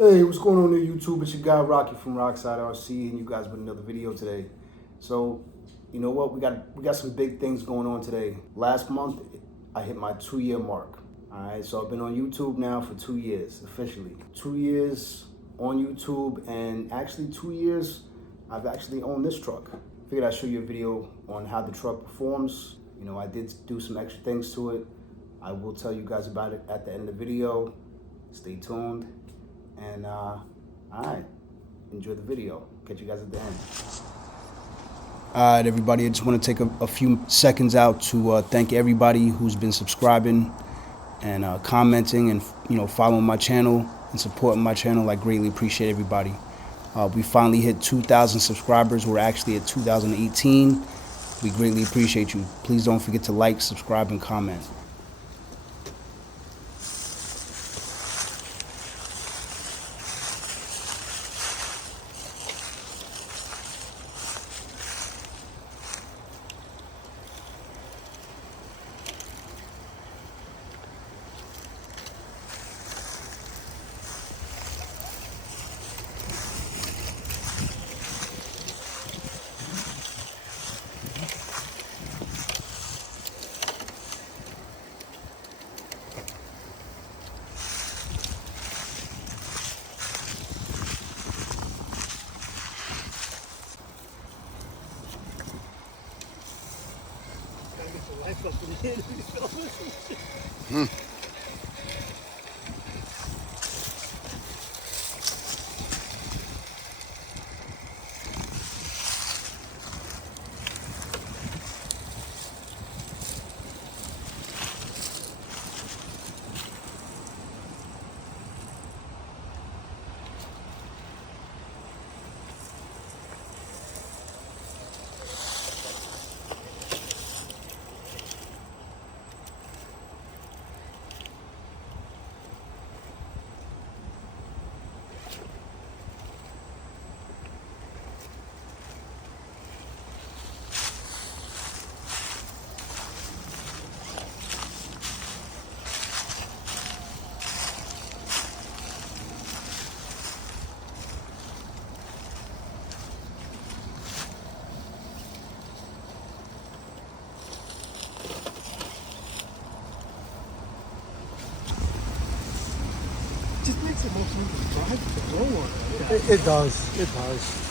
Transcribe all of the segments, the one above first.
Hey, what's going on there, YouTube? It's your guy Rocky from Rockside RC, and you guys with another video today. So, you know what? We got some big things going on today. Last month, I hit my 2-year mark. All right, so I've been on YouTube now for 2 years officially. 2 years on YouTube, and actually 2 years I've actually owned this truck. Figured I'd show you a video on how the truck performs. You know, I did do some extra things to it. I will tell you guys about it at the end of the video. Stay tuned. And all right, enjoy the video. Catch you guys at the end. All right, everybody, I just want to take a few seconds out to thank everybody who's been subscribing and commenting and, you know, following my channel and supporting my channel. I greatly appreciate everybody. We finally hit 2,000 subscribers. We're actually at 2018. We greatly appreciate you. Please don't forget to like, subscribe, and comment. Just makes it more fun to drive the blow on it. It does. It does.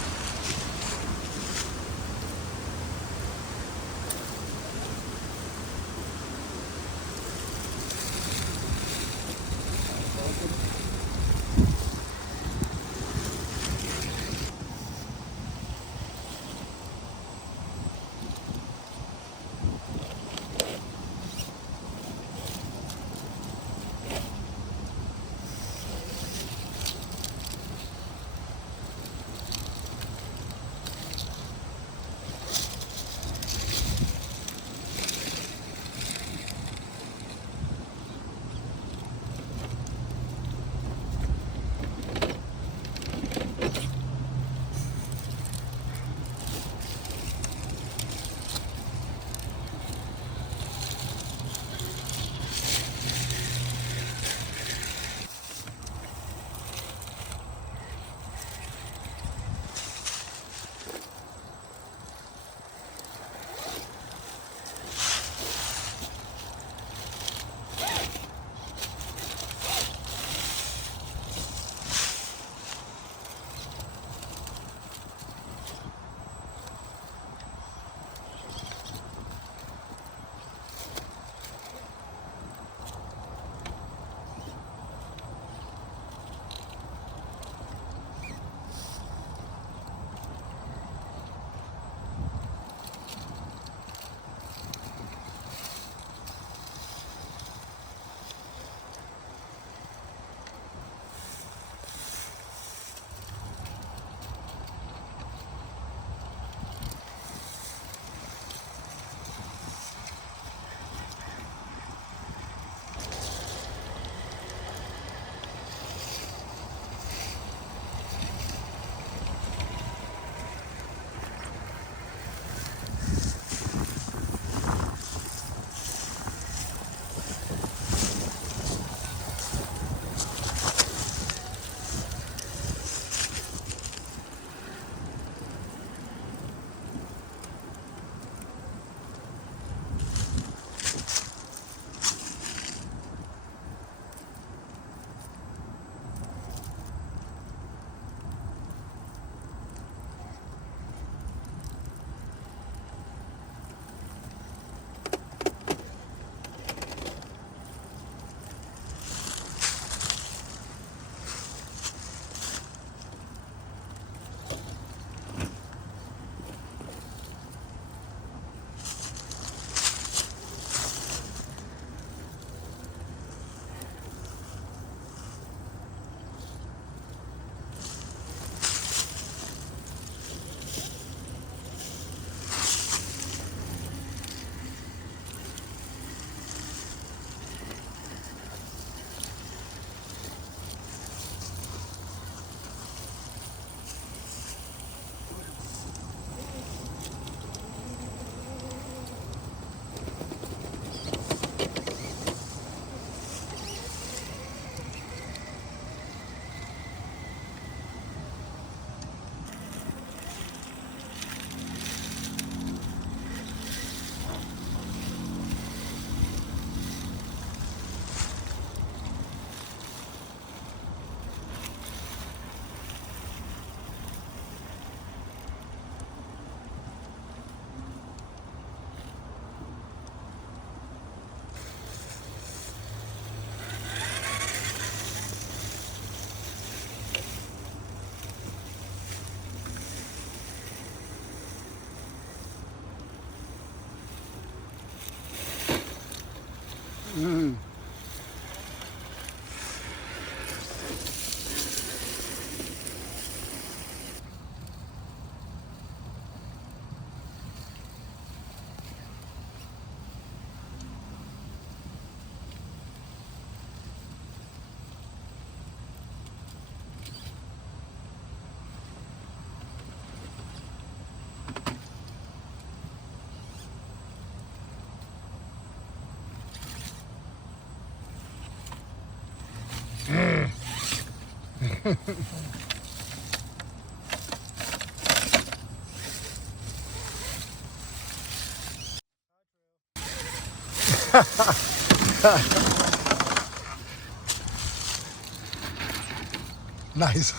Nice.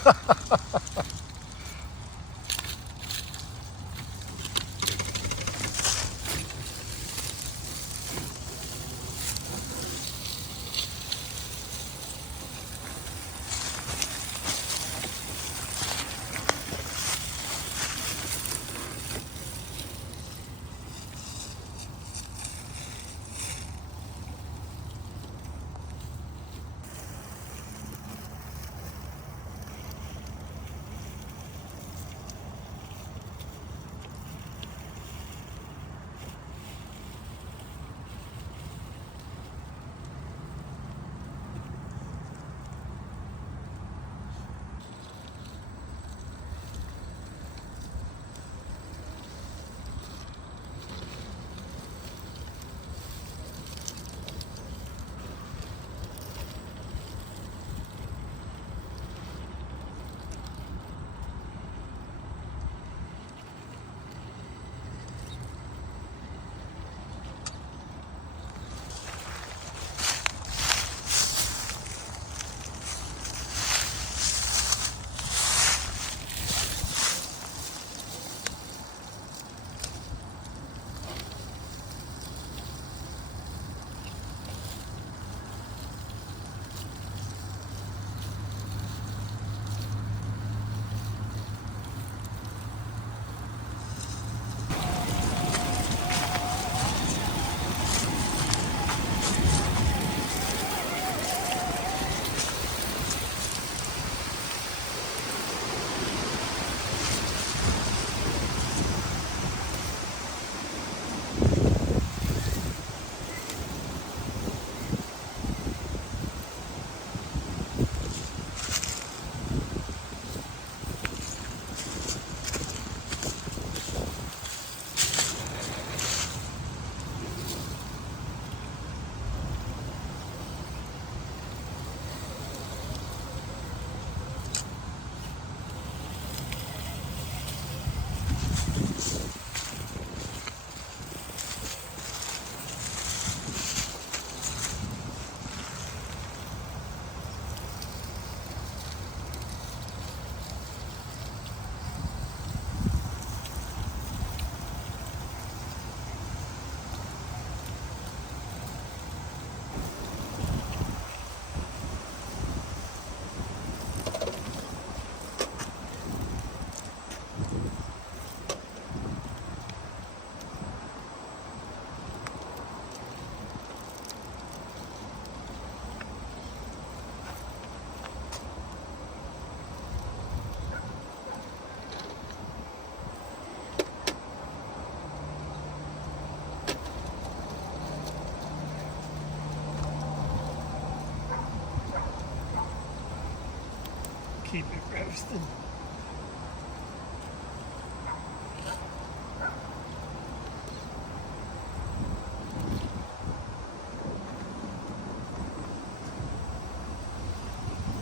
Keep it roasted.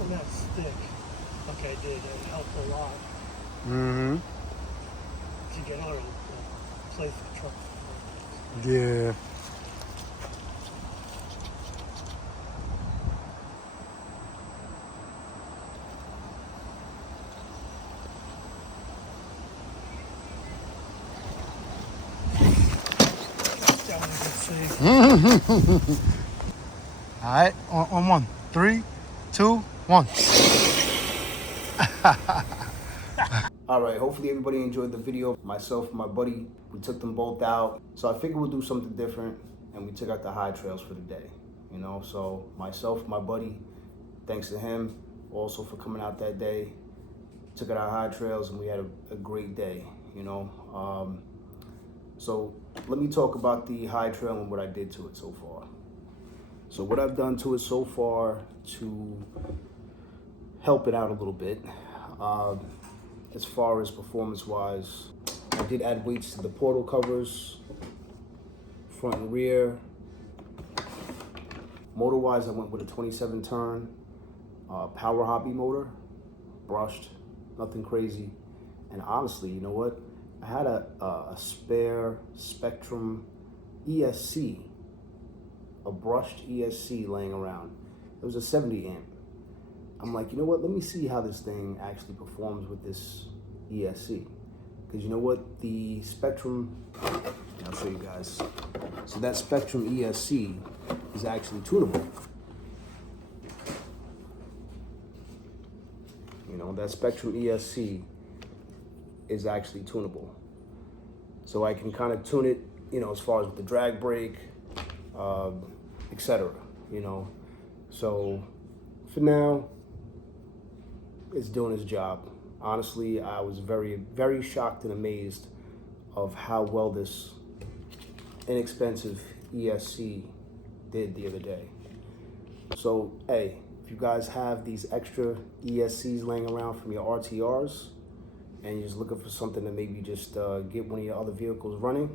And that stick, okay, did it helped a lot. Mm-hmm. To get on a place the truck. Yeah. All right, on one. 3, 2, 1. All right, hopefully everybody enjoyed the video. Myself and my buddy, we took them both out. So I figured we'll do something different, and we took out the high trails for the day, you know? So myself, my buddy, thanks to him also for coming out that day, took out our high trails, and we had a great day, you know? So let me talk about the high trail and what I did to it so far. So what I've done to it so far to help it out a little bit, as far as performance-wise, I did add weights to the portal covers, front and rear. Motor-wise, I went with a 27 turn power hobby motor. brushed, nothing crazy. And honestly, you know what? I had a spare Spectrum ESC, a brushed ESC laying around. It was a 70 amp. I'm like, you know what? Let me see how this thing actually performs with this ESC. Because you know what? The Spectrum, I'll show you guys. So that Spectrum ESC is actually tunable. You know, that Spectrum ESC is actually tunable. So I can kind of tune it, you know, as far as with the drag brake, etc. You know, so for now, it's doing its job. Honestly, I was very, very shocked and amazed of how well this inexpensive ESC did the other day. So, hey, if you guys have these extra ESCs laying around from your RTRs and you're just looking for something to maybe just get one of your other vehicles running,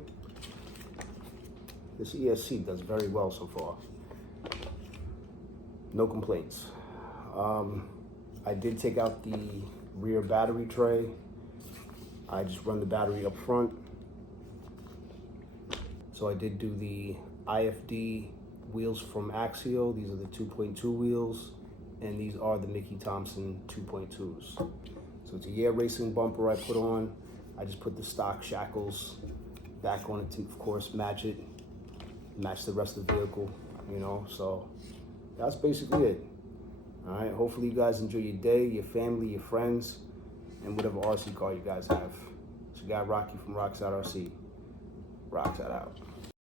this ESC does very well so far. No complaints. I did take out the rear battery tray. I just run the battery up front. So I did do the IFD wheels from Axial. These are the 2.2 wheels, and these are the Mickey Thompson 2.2s. So it's a Yeah Racing bumper I put on. I just put the stock shackles back on it to, of course, match the rest of the vehicle, you know. So that's basically it. All right, hopefully you guys enjoy your day, your family, your friends, and whatever RC car you guys have. It's your guy Rocky from Rockside RC. Rockside out.